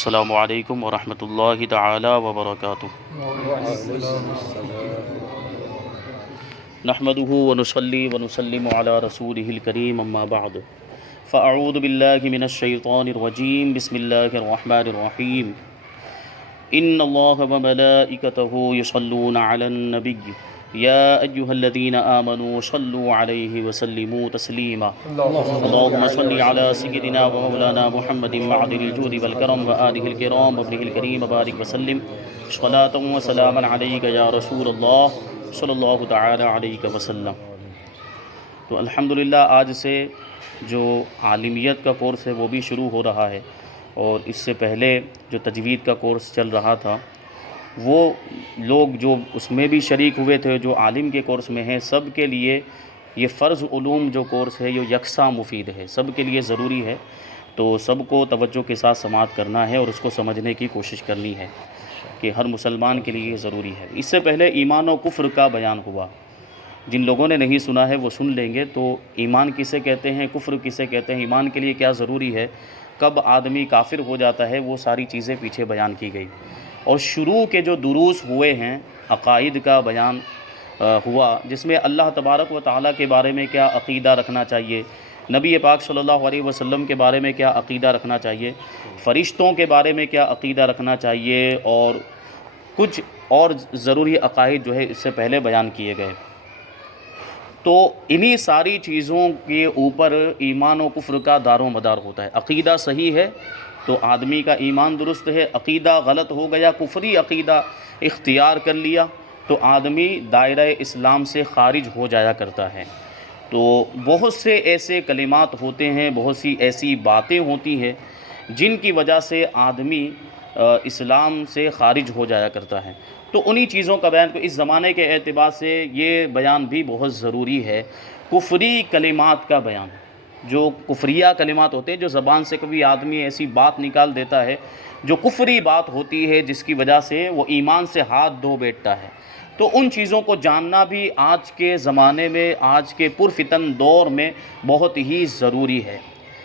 السلام علیکم ورحمۃ اللہ تعالی وبرکاتہ۔ نحمده ونصلی ونسلم علی رسولہ الکریم، اما بعد فاعوذ باللہ من الشیطان الرجیم، بسم اللہ الرحمن الرحیم۔ ان اللہ وملائکتہ یصلون علی النبی یا ایہا الذین آمنوا صلوا علیہ وسلموا تسلیما۔ اللہم صل علی سیدنا ومولانا محمد معدن الجود والکرم وآلہ الکرام وابنہ الکریم وبارک وسلم صلاۃ وسلاما علیک یا رسول اللہ صلی اللہ تعالی علیہ وسلم۔ تو الحمدللہ آج سے جو عالمیت کا کورس ہے وہ بھی شروع ہو رہا ہے، اور اس سے پہلے جو تجوید کا کورس چل رہا تھا وہ لوگ جو اس میں بھی شریک ہوئے تھے، جو عالم کے کورس میں ہیں، سب کے لیے یہ فرض علوم جو کورس ہے یہ یکساں مفید ہے، سب کے لیے ضروری ہے۔ تو سب کو توجہ کے ساتھ سماعت کرنا ہے اور اس کو سمجھنے کی کوشش کرنی ہے کہ ہر مسلمان کے لیے یہ ضروری ہے۔ اس سے پہلے ایمان و کفر کا بیان ہوا، جن لوگوں نے نہیں سنا ہے وہ سن لیں گے۔ تو ایمان کسے کہتے ہیں، کفر کسے کہتے ہیں، ایمان کے لیے کیا ضروری ہے، کب آدمی کافر ہو جاتا ہے، وہ ساری چیزیں پیچھے بیان کی گئی۔ اور شروع کے جو دروس ہوئے ہیں عقائد کا بیان ہوا، جس میں اللہ تبارک و تعالیٰ کے بارے میں کیا عقیدہ رکھنا چاہیے، نبی پاک صلی اللہ علیہ وسلم کے بارے میں کیا عقیدہ رکھنا چاہیے، فرشتوں کے بارے میں کیا عقیدہ رکھنا چاہیے، اور کچھ اور ضروری عقائد جو ہے اس سے پہلے بیان کیے گئے۔ تو انہی ساری چیزوں کے اوپر ایمان و کفر کا دار و مدار ہوتا ہے۔ عقیدہ صحیح ہے تو آدمی کا ایمان درست ہے، عقیدہ غلط ہو گیا، کفری عقیدہ اختیار کر لیا تو آدمی دائرہ اسلام سے خارج ہو جایا کرتا ہے۔ تو بہت سے ایسے کلمات ہوتے ہیں، بہت سی ایسی باتیں ہوتی ہیں جن کی وجہ سے آدمی اسلام سے خارج ہو جایا کرتا ہے۔ تو انہی چیزوں کا بیان کو اس زمانے کے اعتبار سے یہ بیان بھی بہت ضروری ہے۔ کفری کلمات کا بیان، جو کفریہ کلمات ہوتے ہیں، جو زبان سے کبھی آدمی ایسی بات نکال دیتا ہے جو کفری بات ہوتی ہے، جس کی وجہ سے وہ ایمان سے ہاتھ دھو بیٹھتا ہے، تو ان چیزوں کو جاننا بھی آج کے زمانے میں، آج کے پرفتن دور میں بہت ہی ضروری ہے۔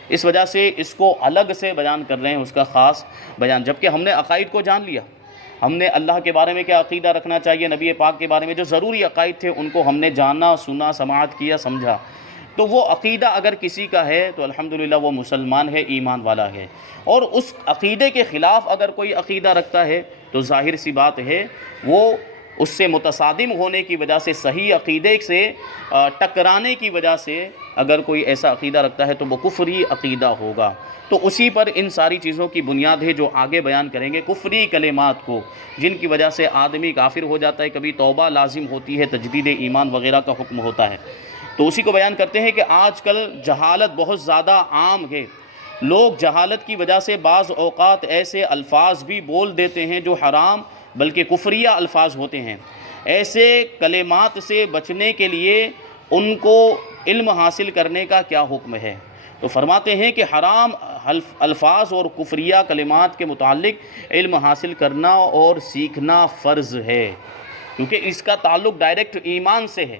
اس وجہ سے اس کو الگ سے بیان کر رہے ہیں، اس کا خاص بیان۔ جبکہ ہم نے عقائد کو جان لیا، ہم نے اللہ کے بارے میں کیا عقیدہ رکھنا چاہیے، نبی پاک کے بارے میں جو ضروری عقائد تھے ان کو ہم نے جانا، سنا، سماعت کیا، سمجھا۔ تو وہ عقیدہ اگر کسی کا ہے تو الحمدللہ وہ مسلمان ہے، ایمان والا ہے۔ اور اس عقیدے کے خلاف اگر کوئی عقیدہ رکھتا ہے تو ظاہر سی بات ہے وہ اس سے متصادم ہونے کی وجہ سے، صحیح عقیدے سے ٹکرانے کی وجہ سے اگر کوئی ایسا عقیدہ رکھتا ہے تو وہ کفری عقیدہ ہوگا۔ تو اسی پر ان ساری چیزوں کی بنیاد ہے جو آگے بیان کریں گے، کفری کلمات کو جن کی وجہ سے آدمی کافر ہو جاتا ہے، کبھی توبہ لازم ہوتی ہے، تجدید ایمان وغیرہ کا حکم ہوتا ہے۔ تو اسی کو بیان کرتے ہیں کہ آج کل جہالت بہت زیادہ عام ہے۔ لوگ جہالت کی وجہ سے بعض اوقات ایسے الفاظ بھی بول دیتے ہیں جو حرام بلکہ کفریہ الفاظ ہوتے ہیں۔ ایسے کلمات سے بچنے کے لیے ان کو علم حاصل کرنے کا کیا حکم ہے؟ تو فرماتے ہیں کہ حرام الفاظ اور کفریہ کلمات کے متعلق علم حاصل کرنا اور سیکھنا فرض ہے، کیونکہ اس کا تعلق ڈائریکٹ ایمان سے ہے۔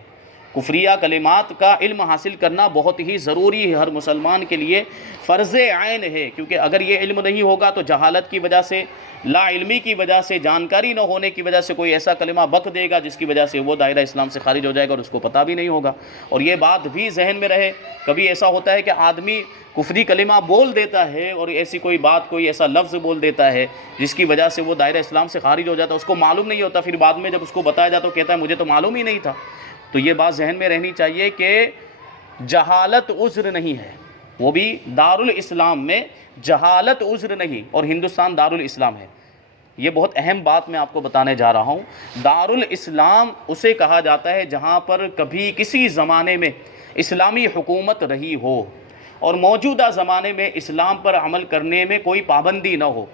کفریہ کلمات کا علم حاصل کرنا بہت ہی ضروری ہے، ہر مسلمان کے لیے فرض عین ہے، کیونکہ اگر یہ علم نہیں ہوگا تو جہالت کی وجہ سے، لا علمی کی وجہ سے، جانکاری نہ ہونے کی وجہ سے کوئی ایسا کلمہ بک دے گا جس کی وجہ سے وہ دائرہ اسلام سے خارج ہو جائے گا اور اس کو پتہ بھی نہیں ہوگا۔ اور یہ بات بھی ذہن میں رہے، کبھی ایسا ہوتا ہے کہ آدمی کفری کلمہ بول دیتا ہے اور ایسی کوئی بات، کوئی ایسا لفظ بول دیتا ہے جس کی وجہ سے وہ دائرہ اسلام سے خارج ہو جاتا ہے، اس کو معلوم نہیں ہوتا، پھر بعد میں جب اس کو بتایا جاتا ہے تو کہتا ہے مجھے تو معلوم ہی نہیں تھا۔ تو یہ بات ذہن میں رہنی چاہیے کہ جہالت عذر نہیں ہے، وہ بھی دارالاسلام میں جہالت عذر نہیں، اور ہندوستان دارالاسلام ہے۔ یہ بہت اہم بات میں آپ کو بتانے جا رہا ہوں۔ دارالاسلام اسے کہا جاتا ہے جہاں پر کبھی کسی زمانے میں اسلامی حکومت رہی ہو اور موجودہ زمانے میں اسلام پر عمل کرنے میں کوئی پابندی نہ ہو،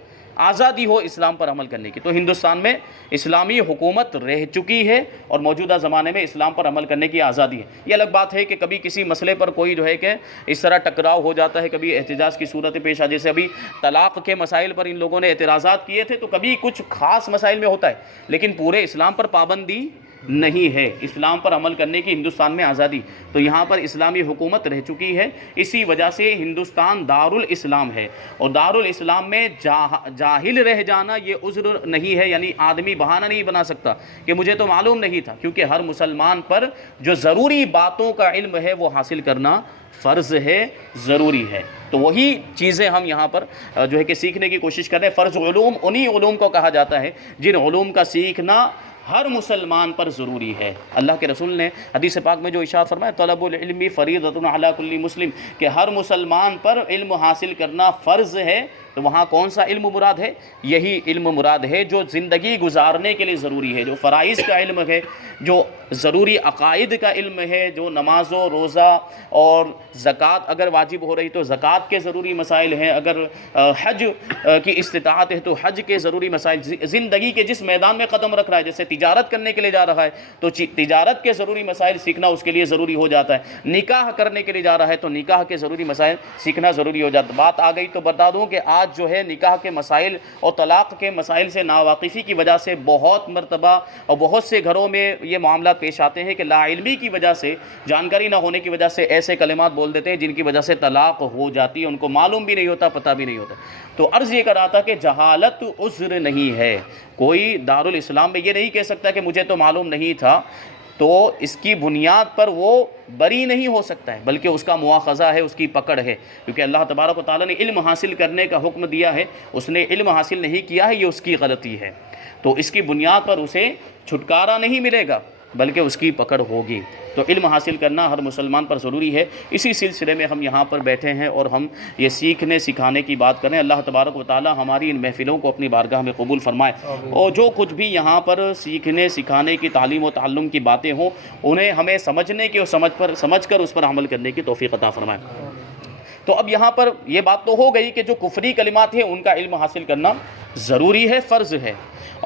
آزادی ہو اسلام پر عمل کرنے کی۔ تو ہندوستان میں اسلامی حکومت رہ چکی ہے اور موجودہ زمانے میں اسلام پر عمل کرنے کی آزادی ہے۔ یہ الگ بات ہے کہ کبھی کسی مسئلے پر کوئی جو ہے کہ اس طرح ٹکراؤ ہو جاتا ہے، کبھی احتجاج کی صورت پیش آ، جیسے ابھی طلاق کے مسائل پر ان لوگوں نے اعتراضات کیے تھے، تو کبھی کچھ خاص مسائل میں ہوتا ہے، لیکن پورے اسلام پر پابندی نہیں ہے، اسلام پر عمل کرنے کی ہندوستان میں آزادی، تو یہاں پر اسلامی حکومت رہ چکی ہے، اسی وجہ سے ہندوستان دارالاسلام ہے، اور دارالاسلام میں جاہل رہ جانا یہ عذر نہیں ہے، یعنی آدمی بہانہ نہیں بنا سکتا کہ مجھے تو معلوم نہیں تھا، کیونکہ ہر مسلمان پر جو ضروری باتوں کا علم ہے وہ حاصل کرنا فرض ہے، ضروری ہے۔ تو وہی چیزیں ہم یہاں پر جو ہے کہ سیکھنے کی کوشش کر رہے ہیں۔ فرض علوم انہی علوم کو کہا جاتا ہے جن علوم کا سیکھنا ہر مسلمان پر ضروری ہے۔ اللہ کے رسول نے حدیث پاک میں جو ارشاد فرمایا، طلب العلم فریضۃ علی کل مسلم، کہ ہر مسلمان پر علم حاصل کرنا فرض ہے، تو وہاں کون سا علم مراد ہے؟ یہی علم مراد ہے جو زندگی گزارنے کے لیے ضروری ہے، جو فرائض کا علم ہے، جو ضروری عقائد کا علم ہے، جو نماز و روزہ اور زکوٰۃ اگر واجب ہو رہی تو زکوٰۃ کے ضروری مسائل ہیں، اگر حج کی استطاعت ہے تو حج کے ضروری مسائل، زندگی کے جس میدان میں قدم رکھ رہا ہے، جیسے تجارت کرنے کے لیے جا رہا ہے تو تجارت کے ضروری مسائل سیکھنا اس کے لیے ضروری ہو جاتا ہے، نکاح کرنے کے لیے جا رہا ہے تو نکاح کے ضروری مسائل سیکھنا ضروری ہو جاتا ہے۔ بات آ گئی تو بتا دوں کہ آج جو ہے نکاح کے مسائل اور طلاق کے مسائل سے ناواقفی کی وجہ سے بہت مرتبہ اور بہت سے گھروں میں یہ معاملات پیش آتے ہیں کہ لا علمی کی وجہ سے، جانکاری نہ ہونے کی وجہ سے ایسے کلمات بول دیتے ہیں جن کی وجہ سے طلاق ہو جاتی ہے، ان کو معلوم بھی نہیں ہوتا، پتہ بھی نہیں ہوتا۔ تو عرض یہ کر رہا تھا کہ جہالت عذر نہیں ہے، کوئی دارالاسلام میں یہ نہیں کہہ سکتا کہ مجھے تو معلوم نہیں تھا، تو اس کی بنیاد پر وہ بری نہیں ہو سکتا ہے، بلکہ اس کا مواخذہ ہے، اس کی پکڑ ہے، کیونکہ اللہ تبارک و تعالیٰ نے علم حاصل کرنے کا حکم دیا ہے، اس نے علم حاصل نہیں کیا ہے، یہ اس کی غلطی ہے، تو اس کی بنیاد پر اسے چھٹکارا نہیں ملے گا بلکہ اس کی پکڑ ہوگی۔ تو علم حاصل کرنا ہر مسلمان پر ضروری ہے، اسی سلسلے میں ہم یہاں پر بیٹھے ہیں اور ہم یہ سیکھنے سکھانے کی بات کریں۔ اللہ تبارک و تعالی ہماری ان محفلوں کو اپنی بارگاہ میں قبول فرمائے، اور جو کچھ بھی یہاں پر سیکھنے سکھانے کی تعلیم و تعلم کی باتیں ہوں انہیں ہمیں سمجھنے کی اور سمجھ کر اس پر عمل کرنے کی توفیق عطا فرمائے۔ تو اب یہاں پر یہ بات تو ہو گئی کہ جو کفری کلمات ہیں ان کا علم حاصل کرنا ضروری ہے، فرض ہے،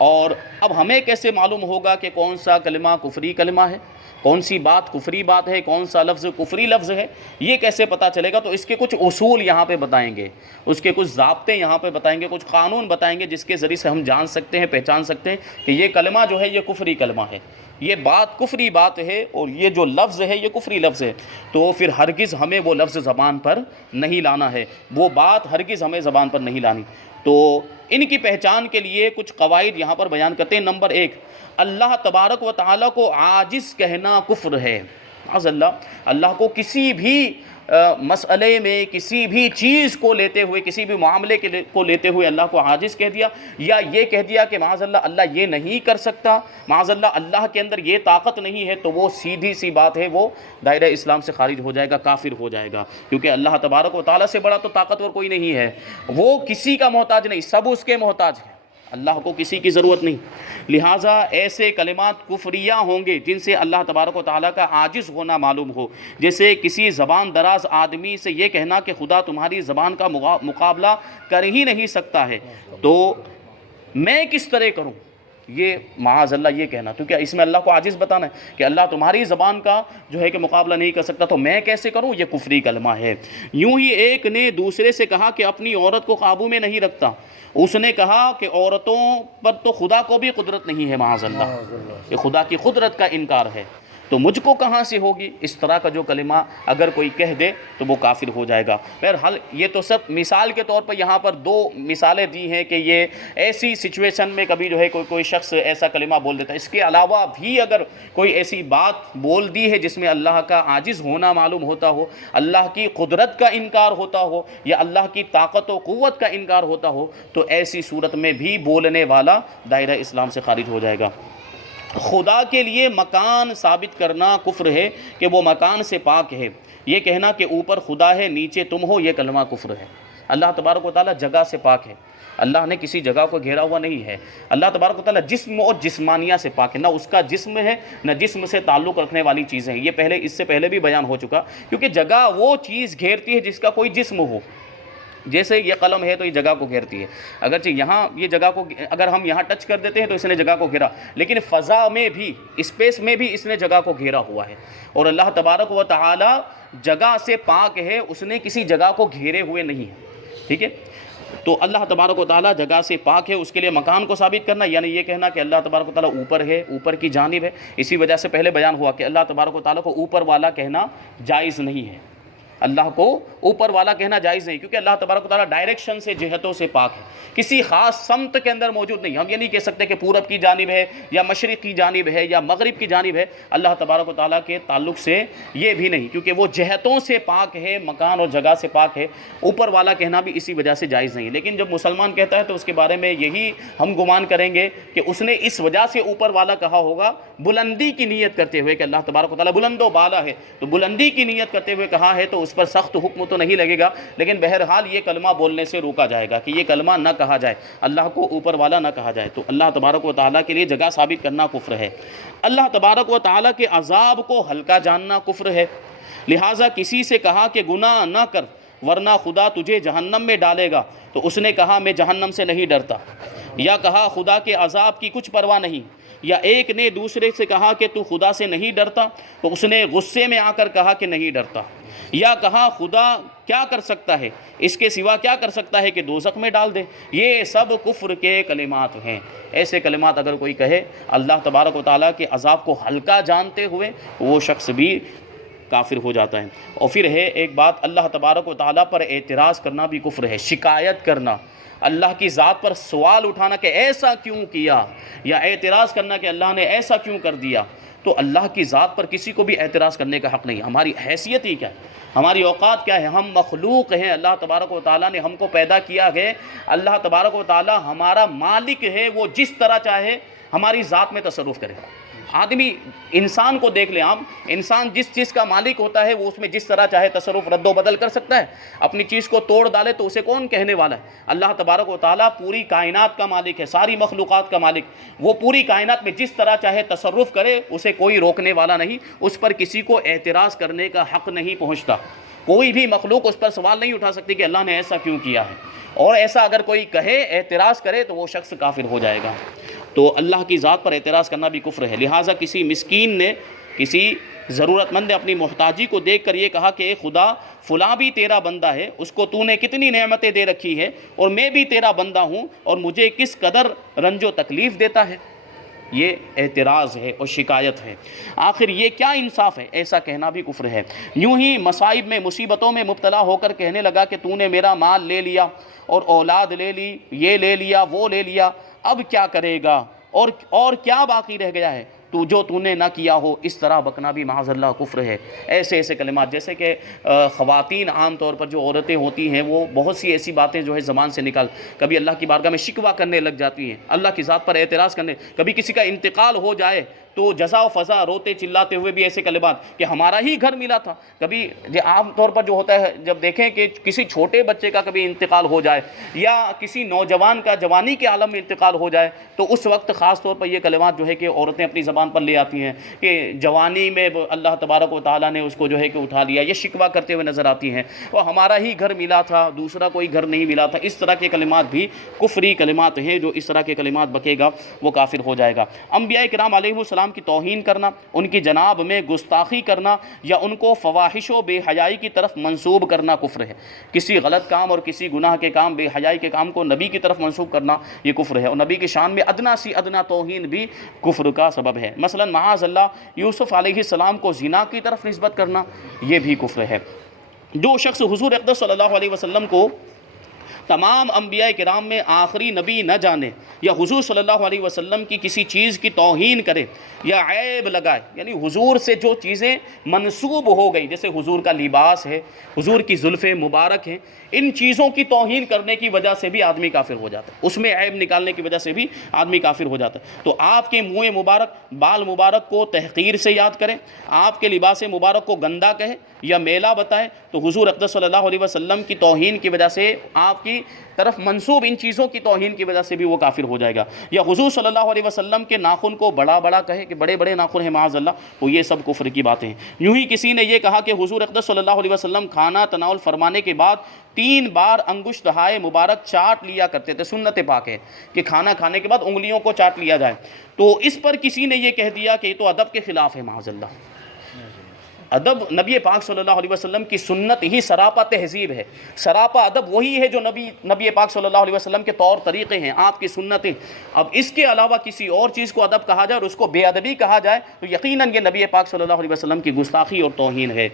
اور اب ہمیں کیسے معلوم ہوگا کہ کون سا کلمہ کفری کلمہ ہے، کون سی بات کفری بات ہے، کون سا لفظ کفری لفظ ہے، یہ کیسے پتہ چلے گا؟ تو اس کے کچھ اصول یہاں پہ بتائیں گے، اس کے کچھ ضابطے یہاں پہ بتائیں گے، کچھ قانون بتائیں گے جس کے ذریعے سے ہم جان سکتے ہیں، پہچان سکتے ہیں کہ یہ کلمہ جو ہے یہ کفری کلمہ ہے، یہ بات کفری بات ہے، اور یہ جو لفظ ہے یہ کفری لفظ ہے۔ تو پھر ہرگز ہمیں وہ لفظ زبان پر نہیں لانا ہے، وہ بات ہرگز ہمیں زبان پر نہیں لانی۔ تو ان کی پہچان کے لیے کچھ قواعد یہاں پر بیان کرتے ہیں۔ نمبر 1، اللہ تبارک و تعالیٰ کو عاجز کہنا کفر ہے۔ معاذ اللہ، اللہ کو کسی بھی مسئلے میں، کسی بھی چیز کو لیتے ہوئے، کسی بھی معاملے کو لیتے ہوئے اللہ کو عاجز کہہ دیا، یا یہ کہہ دیا کہ معاذ اللہ اللہ یہ نہیں کر سکتا، معاذ اللہ اللہ کے اندر یہ طاقت نہیں ہے، تو وہ سیدھی سی بات ہے، وہ دائرہ اسلام سے خارج ہو جائے گا، کافر ہو جائے گا، کیونکہ اللہ تبارک و تعالیٰ سے بڑا تو طاقتور کوئی نہیں ہے، وہ کسی کا محتاج نہیں، سب اس کے محتاج ہیں، اللہ کو کسی کی ضرورت نہیں۔ لہٰذا ایسے کلمات کفریہ ہوں گے جن سے اللہ تبارک و تعالیٰ کا عاجز ہونا معلوم ہو، جیسے کسی زبان دراز آدمی سے یہ کہنا کہ خدا تمہاری زبان کا مقابلہ کر ہی نہیں سکتا ہے، تو میں کس طرح کروں، یہ معاذ اللہ یہ کہنا، کیونکہ اس میں اللہ کو عاجز بتانا ہے کہ اللہ تمہاری زبان کا جو ہے کہ مقابلہ نہیں کر سکتا، تو میں کیسے کروں، یہ کفری کلمہ ہے۔ یوں ہی ایک نے دوسرے سے کہا کہ اپنی عورت کو قابو میں نہیں رکھتا، اس نے کہا کہ عورتوں پر تو خدا کو بھی قدرت نہیں ہے، معاذ اللہ، یہ خدا کی قدرت کا انکار ہے، تو مجھ کو کہاں سے ہوگی؟ اس طرح کا جو کلمہ اگر کوئی کہہ دے تو وہ کافر ہو جائے گا۔ بہرحال یہ تو سب مثال کے طور پر یہاں پر 2 مثالیں دی ہیں کہ یہ ایسی سچویشن میں کبھی جو ہے کوئی شخص ایسا کلمہ بول دیتا ہے۔ اس کے علاوہ بھی اگر کوئی ایسی بات بول دی ہے جس میں اللہ کا عاجز ہونا معلوم ہوتا ہو، اللہ کی قدرت کا انکار ہوتا ہو، یا اللہ کی طاقت و قوت کا انکار ہوتا ہو، تو ایسی صورت میں بھی بولنے والا دائرہ اسلام سے خارج ہو جائے گا۔ خدا کے لیے مکان ثابت کرنا کفر ہے کہ وہ مکان سے پاک ہے، یہ کہنا کہ اوپر خدا ہے نیچے تم ہو، یہ کلمہ کفر ہے۔ اللہ تبارک و تعالیٰ جگہ سے پاک ہے، اللہ نے کسی جگہ کو گھیرا ہوا نہیں ہے۔ اللہ تبارک و تعالیٰ جسم اور جسمانیہ سے پاک ہے، نہ اس کا جسم ہے نہ جسم سے تعلق رکھنے والی چیزیں ہیں، یہ اس سے پہلے بھی بیان ہو چکا، کیونکہ جگہ وہ چیز گھیرتی ہے جس کا کوئی جسم ہو، جیسے یہ قلم ہے تو یہ جگہ کو گھیرتی ہے، اگرچہ یہاں یہ جگہ کو اگر ہم یہاں ٹچ کر دیتے ہیں تو اس نے جگہ کو گھیرا، لیکن فضا میں بھی، اسپیس میں بھی اس نے جگہ کو گھیرا ہوا ہے، اور اللہ تبارک و تعالی جگہ سے پاک ہے، اس نے کسی جگہ کو گھیرے ہوئے نہیں ہے، ٹھیک ہے۔ تو اللہ تبارک و تعالیٰ جگہ سے پاک ہے، اس کے لیے مکان کو ثابت کرنا یعنی یہ کہنا کہ اللہ تبارک و تعالیٰ اوپر ہے، اوپر کی جانب ہے، اسی وجہ سے پہلے بیان ہوا کہ اللہ تبارک و تعالیٰ کو اوپر والا کہنا جائز نہیں ہے، اللہ کو اوپر والا کہنا جائز نہیں، کیونکہ اللہ تبارک و تعالیٰ ڈائریکشن سے، جہتوں سے پاک ہے، کسی خاص سمت کے اندر موجود نہیں۔ ہم یہ نہیں کہہ سکتے کہ پورب کی جانب ہے یا مشرق کی جانب ہے یا مغرب کی جانب ہے، اللہ تبارک و تعالیٰ کے تعلق سے یہ بھی نہیں، کیونکہ وہ جہتوں سے پاک ہے، مکان اور جگہ سے پاک ہے، اوپر والا کہنا بھی اسی وجہ سے جائز نہیں۔ لیکن جب مسلمان کہتا ہے تو اس کے بارے میں یہی ہم گمان کریں گے کہ اس نے اس وجہ سے اوپر والا کہا ہوگا بلندی کی نیت کرتے ہوئے کہ اللہ تبارک و تعالیٰ بلند و بالا ہے، تو بلندی کی نیت کرتے ہوئے کہا ہے تو اس پر سخت حکم تو نہیں لگے گا، لیکن بہرحال یہ کلمہ بولنے سے روکا جائے گا کہ یہ کلمہ نہ کہا جائے، اللہ کو اوپر والا نہ کہا جائے۔ تو اللہ تبارک و تعالیٰ کے لیے جگہ ثابت کرنا کفر ہے۔ اللہ تبارک و تعالیٰ کے عذاب کو ہلکا جاننا کفر ہے۔ لہٰذا کسی سے کہا کہ گناہ نہ کر ورنہ خدا تجھے جہنم میں ڈالے گا، تو اس نے کہا میں جہنم سے نہیں ڈرتا، یا کہا خدا کے عذاب کی کچھ پرواہ نہیں، یا ایک نے دوسرے سے کہا کہ تو خدا سے نہیں ڈرتا، تو اس نے غصے میں آ کر کہا کہ نہیں ڈرتا، یا کہا خدا کیا کر سکتا ہے، اس کے سوا کیا کر سکتا ہے کہ دوزخ میں ڈال دے۔ یہ سب کفر کے کلمات ہیں۔ ایسے کلمات اگر کوئی کہے اللہ تبارک و تعالیٰ کے عذاب کو ہلکا جانتے ہوئے، وہ شخص بھی کافر ہو جاتا ہے۔ اور پھر ہے ایک بات، اللہ تبارک و تعالیٰ پر اعتراض کرنا بھی کفر ہے، شکایت کرنا، اللہ کی ذات پر سوال اٹھانا کہ ایسا کیوں کیا، یا اعتراض کرنا کہ اللہ نے ایسا کیوں کر دیا۔ تو اللہ کی ذات پر کسی کو بھی اعتراض کرنے کا حق نہیں۔ ہماری حیثیت ہی کیا ہے، ہماری اوقات کیا ہے، ہم مخلوق ہیں، اللہ تبارک و تعالیٰ نے ہم کو پیدا کیا ہے، اللہ تبارک و تعالیٰ ہمارا مالک ہے، وہ جس طرح چاہے ہماری ذات میں تصرف کرے۔ آدمی انسان کو دیکھ لیں آپ، انسان جس چیز کا مالک ہوتا ہے وہ اس میں جس طرح چاہے تصرف رد و بدل کر سکتا ہے، اپنی چیز کو توڑ ڈالے تو اسے کون کہنے والا ہے؟ اللہ تبارک و تعالیٰ پوری کائنات کا مالک ہے، ساری مخلوقات کا مالک، وہ پوری کائنات میں جس طرح چاہے تصرف کرے، اسے کوئی روکنے والا نہیں، اس پر کسی کو اعتراض کرنے کا حق نہیں پہنچتا۔ کوئی بھی مخلوق اس پر سوال نہیں اٹھا سکتی کہ اللہ نے ایسا کیوں کیا ہے، اور ایسا اگر کوئی کہے، اعتراض کرے، تو وہ شخص کافر ہو جائے گا۔ تو اللہ کی ذات پر اعتراض کرنا بھی کفر ہے۔ لہٰذا کسی مسکین نے، کسی ضرورت مند نے اپنی محتاجی کو دیکھ کر یہ کہا کہ اے خدا فلاں بھی تیرا بندہ ہے، اس کو تو نے کتنی نعمتیں دے رکھی ہے، اور میں بھی تیرا بندہ ہوں، اور مجھے کس قدر رنج و تکلیف دیتا ہے۔ یہ اعتراض ہے اور شکایت ہے۔ آخر یہ کیا انصاف ہے، ایسا کہنا بھی کفر ہے۔ یوں ہی مصائب میں، مصیبتوں میں مبتلا ہو کر کہنے لگا کہ تو نے میرا مال لے لیا اور اولاد لے لی، یہ لے لیا، وہ لے لیا، اب کیا کرے گا، اور کیا باقی رہ گیا ہے تو نے نہ کیا ہو، اس طرح بکنا بھی معاذ اللہ کفر ہے۔ ایسے کلمات، جیسے کہ خواتین عام طور پر جو عورتیں ہوتی ہیں وہ بہت سی ایسی باتیں جو ہے زبان سے نکال، کبھی اللہ کی بارگاہ میں شکوہ کرنے لگ جاتی ہیں، اللہ کی ذات پر اعتراض کرنے، کبھی کسی کا انتقال ہو جائے تو جزا و فضا روتے چلاتے ہوئے بھی ایسے کلمات کہ ہمارا ہی گھر ملا تھا۔ کبھی عام طور پر جو ہوتا ہے، جب دیکھیں کہ کسی چھوٹے بچے کا کبھی انتقال ہو جائے یا کسی نوجوان کا جوانی کے عالم میں انتقال ہو جائے، تو اس وقت خاص طور پر یہ کلمات جو ہے کہ عورتیں اپنی زبان پر لے آتی ہیں کہ جوانی میں اللہ تبارک و تعالیٰ نے اس کو جو ہے کہ اٹھا لیا، یہ شکوہ کرتے ہوئے نظر آتی ہیں، وہ ہمارا ہی گھر ملا تھا، دوسرا کوئی گھر نہیں ملا تھا۔ اس طرح کے کلمات بھی کفری کلمات ہیں، جو اس طرح کے کلمات بکے گا وہ کافر ہو جائے گا۔ انبیاء کرام علیہ السلام کی توہین کرنا، ان کی جناب میں گستاخی کرنا، یا ان کو فواحش و بے حیائی کی طرف منسوب کرنا کفر ہے۔ کسی غلط کام اور کسی گناہ کے کام، بے حیائی کے کام کو نبی کی طرف منسوب کرنا یہ کفر ہے، اور نبی کی شان میں ادنا سی ادنا توہین بھی کفر کا سبب ہے۔ مثلا معاذ اللہ یوسف علیہ السلام کو زنا کی طرف نسبت کرنا یہ بھی کفر ہے۔ جو شخص حضور اقدس صلی اللہ علیہ وسلم کو تمام انبیاء کرام میں آخری نبی نہ جانے، یا حضور صلی اللہ علیہ وسلم کی کسی چیز کی توہین کرے یا عیب لگائے، یعنی حضور سے جو چیزیں منسوب ہو گئی، جیسے حضور کا لباس ہے، حضور کی زلفیں مبارک ہیں، ان چیزوں کی توہین کرنے کی وجہ سے بھی آدمی کافر ہو جاتا ہے، اس میں عیب نکالنے کی وجہ سے بھی آدمی کافر ہو جاتا ہے۔ تو آپ کے منہ مبارک، بال مبارک کو تحقیر سے یاد کریں، آپ کے لباس مبارک کو گندا کہے یا میلا بتائے، تو حضور اقدس صلی اللہ علیہ وسلم کی توہین کی وجہ سے، آپ کی طرف منسوب ان چیزوں کی توہین کی وجہ سے بھی وہ کافر ہو جائے گا۔ یا حضور صلی اللہ علیہ وسلم کے ناخن کو بڑا بڑا کہے کہ بڑے بڑے ناخن ہیں معاذ اللہ، وہ یہ سب کفر کی باتیں ہیں۔ یوں ہی کسی نے یہ کہا کہ حضور اقدس صلی اللہ علیہ وسلم کھانا تناول فرمانے کے بعد 3 بار انگشت ہائے مبارک چاٹ لیا کرتے تھے، سنت پاک ہے کہ کھانا کھانے کے بعد انگلیوں کو چاٹ لیا جائے، تو اس پر کسی نے یہ کہہ دیا کہ یہ تو ادب کے خلاف ہے معاذ اللہ۔ ادب نبی پاک صلی اللہ علیہ وسلم کی سنت ہی سراپا تہذیب ہے، سراپا ادب وہی ہے جو نبی پاک صلی اللہ علیہ وسلم کے طور طریقے ہیں، آپ کی سنتیں۔ اب اس کے علاوہ کسی اور چیز کو ادب کہا جائے اور اس کو بے ادبی کہا جائے تو یقیناً یہ نبی پاک صلی اللہ علیہ وسلم کی گستاخی اور توہین ہے۔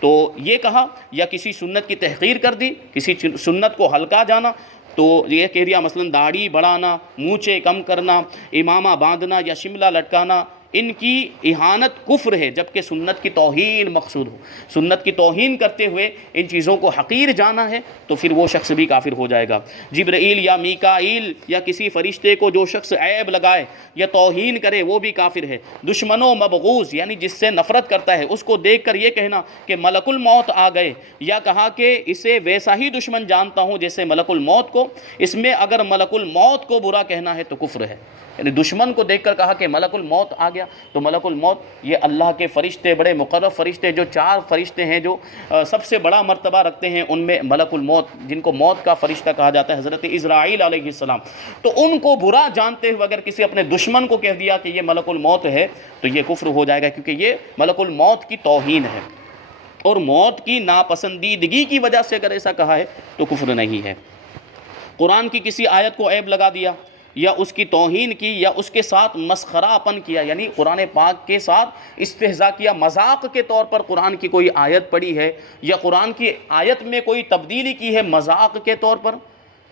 تو یہ کہا یا کسی سنت کی تحقیر کر دی، کسی سنت کو ہلکا جانا، تو یہ کہہ دیا مثلاً داڑھی بڑھانا، مونچھیں کم کرنا، امامہ باندھنا یا شملہ لٹکانا، ان کی اہانت کفر ہے، جبکہ سنت کی توہین مقصود ہو۔ سنت کی توہین کرتے ہوئے ان چیزوں کو حقیر جانا ہے تو پھر وہ شخص بھی کافر ہو جائے گا۔ جبرائیل یا میکائیل یا کسی فرشتے کو جو شخص عیب لگائے یا توہین کرے وہ بھی کافر ہے۔ دشمن و مبغوض یعنی جس سے نفرت کرتا ہے اس کو دیکھ کر یہ کہنا کہ ملک الموت آ گئے، یا کہا کہ اسے ویسا ہی دشمن جانتا ہوں جیسے ملک الموت کو، اس میں اگر ملک الموت کو برا کہنا ہے تو کفر ہے۔ یعنی دشمن کو دیکھ کر کہا کہ ملک الموت آ گیا، تو ملک الموت یہ اللہ کے فرشتے، بڑے مقرب فرشتے، جو 4 فرشتے ہیں جو سب سے بڑا مرتبہ رکھتے ہیں، ان میں ملک الموت جن کو موت کا فرشتہ کہا جاتا ہے حضرت اسرائیل علیہ السلام، تو ان کو برا جانتے ہوئے اگر کسی اپنے دشمن کو کہہ دیا کہ یہ ملک الموت ہے تو یہ کفر ہو جائے گا، کیونکہ یہ ملک الموت کی توہین ہے، اور موت کی ناپسندیدگی کی وجہ سے اگر ایسا کہا ہے تو کفر نہیں ہے۔ قرآن کی کسی آیت کو عیب لگا دیا یا اس کی توہین کی یا اس کے ساتھ مسخرہ پن کیا، یعنی قرآن پاک کے ساتھ استہزاء کیا، مذاق کے طور پر قرآن کی کوئی آیت پڑھی ہے یا قرآن کی آیت میں کوئی تبدیلی کی ہے مذاق کے طور پر،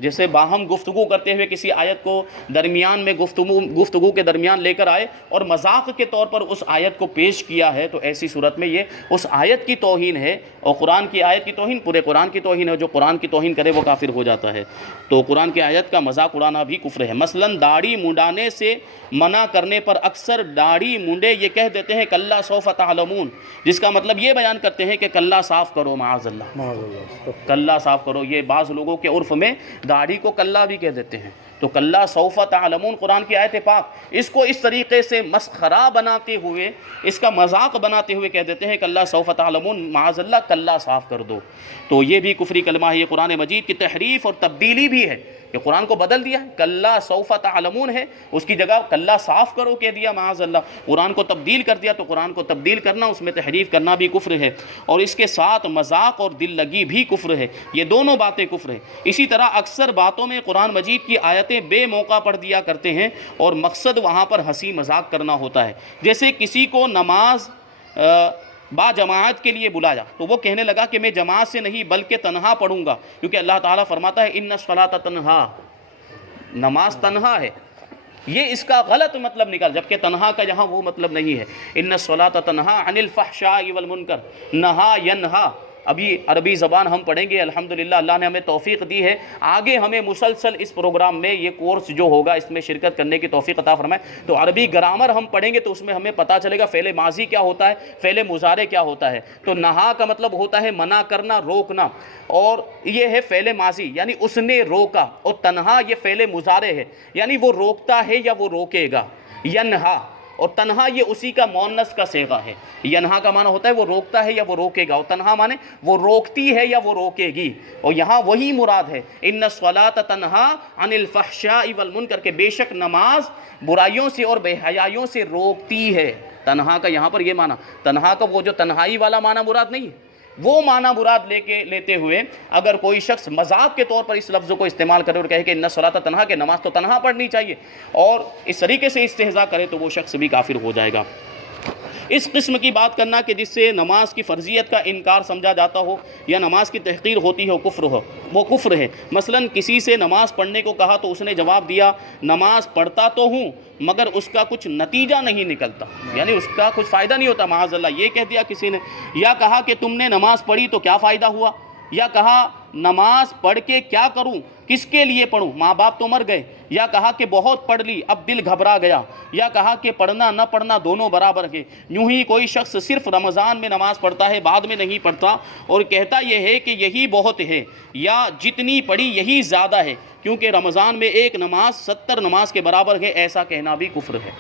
جیسے باہم گفتگو کرتے ہوئے کسی آیت کو درمیان میں گفتگو کے درمیان لے کر آئے اور مذاق کے طور پر اس آیت کو پیش کیا ہے، تو ایسی صورت میں یہ اس آیت کی توہین ہے، اور قرآن کی آیت کی توہین پورے قرآن کی توہین ہے، جو قرآن کی توہین کرے وہ کافر ہو جاتا ہے۔ تو قرآن کی آیت کا مذاق اڑانا بھی کفر ہے۔ مثلاً داڑھی منڈانے سے منع کرنے پر اکثر داڑھی منڈے یہ کہہ دیتے ہیں کلا سوف تعلمون، جس کا مطلب یہ بیان کرتے ہیں کہ کلا صاف کرو، معاذ اللہ، کلا صاف کرو۔ یہ بعض لوگوں کے عرف میں داڑھی کو کلا بھی کہہ دیتے ہیں، تو کلا سوف تعلمون قرآن کی آیت پاک، اس کو اس طریقے سے مسخرہ بناتے ہوئے، اس کا مذاق بناتے ہوئے کہہ دیتے ہیں کلا سوف تعلمون، معاذ اللہ کلا صاف کر دو، تو یہ بھی کفری کلمہ ہے۔ یہ قرآن مجید کی تحریف اور تبدیلی بھی ہے، کہ قرآن کو بدل دیا، کلا سوف تعلمون ہے، اس کی جگہ کلا صاف کرو کہہ دیا، معاذ اللہ قرآن کو تبدیل کر دیا، تو قرآن کو تبدیل کرنا، اس میں تحریف کرنا بھی کفر ہے، اور اس کے ساتھ مذاق اور دل لگی بھی کفر ہے۔ یہ دونوں باتیں کفر ہے۔ اسی طرح اکثر باتوں میں قرآن مجید کی آیتیں بے موقع پڑھ دیا کرتے ہیں اور مقصد وہاں پر ہنسی مذاق کرنا ہوتا ہے، جیسے کسی کو نماز با جماعت کے لیے بلایا تو وہ کہنے لگا کہ میں جماعت سے نہیں بلکہ تنہا پڑھوں گا، کیونکہ اللہ تعالیٰ فرماتا ہے ان الصلاۃ تنہا، نماز تنہا ہے، یہ اس کا غلط مطلب نکال، جبکہ تنہا کا یہاں وہ مطلب نہیں ہے۔ ان الصلاۃ تنہا عن الفحشاء والمنکر، نہا ینہا، ابھی عربی زبان ہم پڑھیں گے الحمدللہ، اللہ نے ہمیں توفیق دی ہے، آگے ہمیں مسلسل اس پروگرام میں یہ کورس جو ہوگا اس میں شرکت کرنے کی توفیق عطا فرمائے، تو عربی گرامر ہم پڑھیں گے تو اس میں ہمیں پتہ چلے گا فعل ماضی کیا ہوتا ہے، فعل مضارع کیا ہوتا ہے۔ تو نہا کا مطلب ہوتا ہے منع کرنا، روکنا، اور یہ ہے فعل ماضی یعنی اس نے روکا، اور تنہا یہ فعل مضارع ہے یعنی وہ روکتا ہے یا وہ روکے گا، ینہا، اور تنہا یہ اسی کا مؤنث کا صیغہ ہے۔ ینہا کا معنی ہوتا ہے وہ روکتا ہے یا وہ روکے گا، اور تنہا معنی وہ روکتی ہے یا وہ روکے گی، اور یہاں وہی مراد ہے ان الصلاۃ تنہا عن الفحشاء والمنکر، کہ بے شک نماز برائیوں سے اور بے حیائیوں سے روکتی ہے۔ تنہا کا یہاں پر یہ معنی، تنہا کا وہ جو تنہائی والا معنی مراد نہیں ہے، وہ معنی مراد لیتے ہوئے اگر کوئی شخص مذاق کے طور پر اس لفظ کو استعمال کرے اور کہے کہ ان الصلاۃ تنہا، کہ نماز تو تنہا پڑھنی چاہیے، اور اس طریقے سے استہزاء کرے تو وہ شخص بھی کافر ہو جائے گا۔ اس قسم کی بات کرنا کہ جس سے نماز کی فرضیت کا انکار سمجھا جاتا ہو یا نماز کی تحقیر ہوتی ہے وہ کفر ہے۔ مثلاً کسی سے نماز پڑھنے کو کہا تو اس نے جواب دیا نماز پڑھتا تو ہوں مگر اس کا کچھ نتیجہ نہیں نکلتا، یعنی اس کا کچھ فائدہ نہیں ہوتا، معاذ اللہ یہ کہہ دیا کسی نے، یا کہا کہ تم نے نماز پڑھی تو کیا فائدہ ہوا، یا کہا نماز پڑھ کے کیا کروں، کس کے لیے پڑھوں، ماں باپ تو مر گئے، یا کہا کہ بہت پڑھ لی اب دل گھبرا گیا، یا کہا کہ پڑھنا نہ پڑھنا دونوں برابر ہے۔ یوں ہی کوئی شخص صرف رمضان میں نماز پڑھتا ہے بعد میں نہیں پڑھتا اور کہتا یہ ہے کہ یہی بہت ہے یا جتنی پڑھی یہی زیادہ ہے، کیونکہ رمضان میں ایک نماز 70 نماز کے برابر ہے، ایسا کہنا بھی کفر ہے۔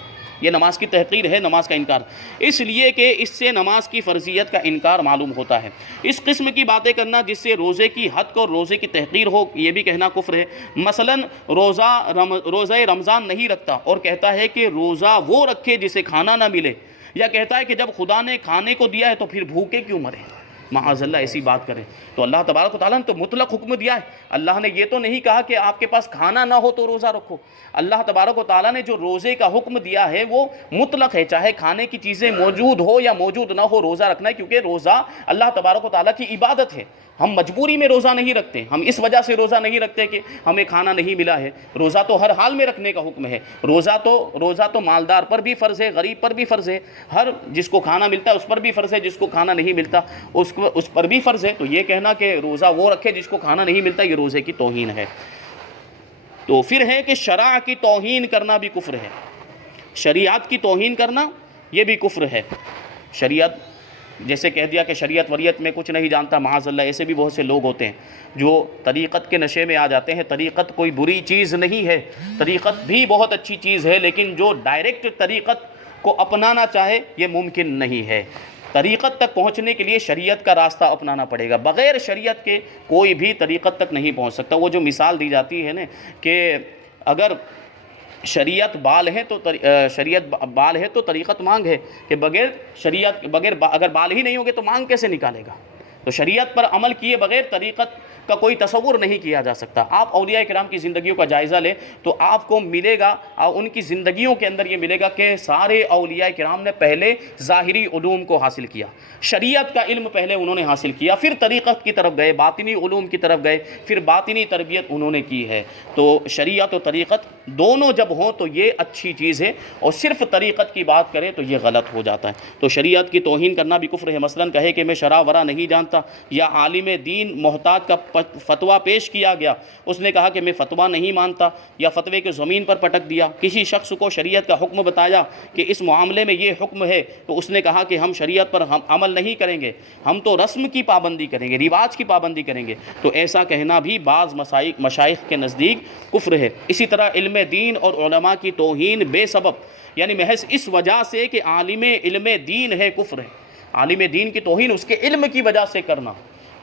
یہ نماز کی تحقیر ہے، نماز کا انکار، اس لیے کہ اس سے نماز کی فرضیت کا انکار معلوم ہوتا ہے۔ اس قسم کی باتیں کرنا جس سے روزے کی حد اور روزے کی تحقیر ہو یہ بھی کہنا کفر ہے۔ مثلاً روزہ رمضان نہیں رکھتا اور کہتا ہے کہ روزہ وہ رکھے جسے کھانا نہ ملے، یا کہتا ہے کہ جب خدا نے کھانے کو دیا ہے تو پھر بھوکے کیوں مرے، معاذ اللہ ایسی بات کریں۔ تو اللہ تبارک و تعالیٰ نے تو مطلق حکم دیا ہے، اللہ نے یہ تو نہیں کہا کہ آپ کے پاس کھانا نہ ہو تو روزہ رکھو۔ اللہ تبارک و تعالیٰ نے جو روزے کا حکم دیا ہے وہ مطلق ہے، چاہے کھانے کی چیزیں موجود ہو یا موجود نہ ہو روزہ رکھنا ہے، کیونکہ روزہ اللہ تبارک و تعالیٰ کی عبادت ہے۔ ہم مجبوری میں روزہ نہیں رکھتے، ہم اس وجہ سے روزہ نہیں رکھتے کہ ہمیں کھانا نہیں ملا ہے، روزہ تو ہر حال میں رکھنے کا حکم ہے۔ روزہ تو مالدار پر بھی فرض ہے، غریب پر بھی فرض ہے، ہر جس کو کھانا ملتا ہے اس پر بھی فرض ہے، جس کو کھانا نہیں ملتا اس پر بھی فرض ہے۔ تو یہ کہنا کہ روزہ وہ رکھے جس کو کھانا نہیں ملتا، یہ روزے کی توہین ہے۔ تو پھر ہے کہ شرع کی توہین کرنا بھی کفر ہے، شریعت کی توہین کرنا یہ بھی کفر ہے۔ شریعت جیسے کہہ دیا کہ شریعت وریعت میں کچھ نہیں جانتا، معاذ اللہ ایسے بھی بہت سے لوگ ہوتے ہیں جو طریقت کے نشے میں آ جاتے ہیں۔ طریقت کوئی بری چیز نہیں ہے، طریقت بھی بہت اچھی چیز ہے، لیکن جو ڈائریکٹ طریقت کو اپنانا چاہے یہ ممکن نہیں ہے۔ طریقت تک پہنچنے کے لیے شریعت کا راستہ اپنانا پڑے گا، بغیر شریعت کے کوئی بھی طریقت تک نہیں پہنچ سکتا۔ وہ جو مثال دی جاتی ہے نا کہ اگر شریعت بال ہے تو طریقت مانگ ہے، کہ اگر بال ہی نہیں ہوں گے تو مانگ کیسے نکالے گا؟ تو شریعت پر عمل کیے بغیر طریقت کا کوئی تصور نہیں کیا جا سکتا۔ آپ اولیاء کرام کی زندگیوں کا جائزہ لیں تو آپ کو ملے گا، اور ان کی زندگیوں کے اندر یہ ملے گا کہ سارے اولیاء کرام نے پہلے ظاہری علوم کو حاصل کیا، شریعت کا علم پہلے انہوں نے حاصل کیا، پھر طریقت کی طرف گئے، باطنی علوم کی طرف گئے، پھر باطنی تربیت انہوں نے کی ہے۔ تو شریعت و طریقت دونوں جب ہوں تو یہ اچھی چیز ہے، اور صرف طریقت کی بات کریں تو یہ غلط ہو جاتا ہے۔ تو شریعت کی توہین کرنا بھی کفر ہے۔ مثلا کہے کہ میں شرع ورع نہیں جانتا، یا عالم دین محتاط کا فتویٰ پیش کیا گیا، اس نے کہا کہ میں فتویٰ نہیں مانتا، یا فتوے کے زمین پر پٹک دیا۔ کسی شخص کو شریعت کا حکم بتایا کہ اس معاملے میں یہ حکم ہے، تو اس نے کہا کہ ہم شریعت پر عمل نہیں کریں گے، ہم تو رسم کی پابندی کریں گے، رواج کی پابندی کریں گے، تو ایسا کہنا بھی بعض مشائخ کے نزدیک کفر ہے۔ اسی طرح علم دین اور علماء کی توہین بے سبب، یعنی محض اس وجہ سے کہ عالم علم دین ہے، کفر ہے۔ عالم دین کی توہین اس کے علم کی وجہ سے کرنا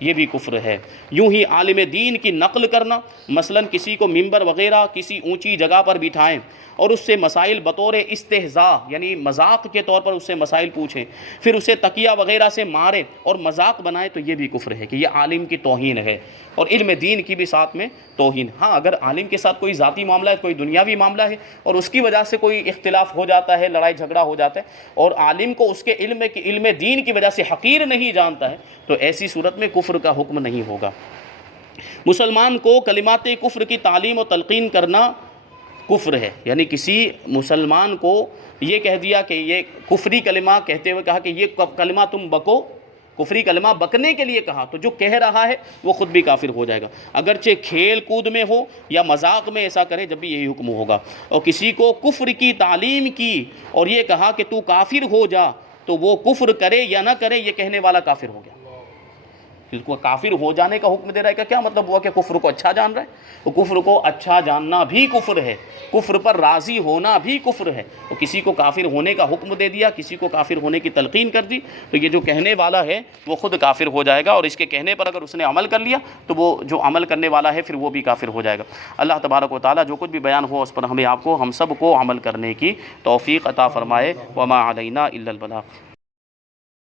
یہ بھی کفر ہے۔ یوں ہی عالم دین کی نقل کرنا، مثلا کسی کو ممبر وغیرہ کسی اونچی جگہ پر بٹھائیں اور اس سے مسائل بطور استہزاء یعنی مذاق کے طور پر اس سے مسائل پوچھیں، پھر اسے تکیہ وغیرہ سے مارے اور مذاق بنائے، تو یہ بھی کفر ہے کہ یہ عالم کی توہین ہے، اور علم دین کی بھی ساتھ میں توہین۔ ہاں اگر عالم کے ساتھ کوئی ذاتی معاملہ ہے، کوئی دنیاوی معاملہ ہے، اور اس کی وجہ سے کوئی اختلاف ہو جاتا ہے، لڑائی جھگڑا ہو جاتا ہے، اور عالم کو اس کے علم دین کی وجہ سے حقیر نہیں جانتا ہے، تو ایسی صورت میں کفر کا حکم نہیں ہوگا۔ مسلمان کو کلمات کفر کی تعلیم و تلقین کرنا کفر ہے، یعنی کسی مسلمان کو یہ کہہ دیا کہ یہ کفری کلمہ کہتے ہوئے کہا کہ یہ کلمہ تم بکو، کفری کلمہ بکنے کے لیے کہا، تو جو کہہ رہا ہے وہ خود بھی کافر ہو جائے گا، اگرچہ کھیل کود میں ہو یا مذاق میں ایسا کرے، جب بھی یہی حکم ہوگا۔ اور کسی کو کفر کی تعلیم کی اور یہ کہا کہ تو کافر ہو جا، تو وہ کفر کرے یا نہ کرے یہ کہنے والا کافر ہو گیا۔ اس کو کافر ہو جانے کا حکم دے رہا ہے، کیا مطلب ہوا کہ کفر کو اچھا جان رہا ہے؟ تو کفر کو اچھا جاننا بھی کفر ہے، کفر پر راضی ہونا بھی کفر ہے۔ تو کسی کو کافر ہونے کا حکم دے دیا، کسی کو کافر ہونے کی تلقین کر دی، تو یہ جو کہنے والا ہے وہ خود کافر ہو جائے گا، اور اس کے کہنے پر اگر اس نے عمل کر لیا تو وہ جو عمل کرنے والا ہے پھر وہ بھی کافر ہو جائے گا۔ اللہ تبارک و تعالیٰ جو کچھ بھی بیان ہو اس پر ہم سب کو عمل کرنے کی توفیق عطا فرمائے۔ وما علینا الا البلاغ۔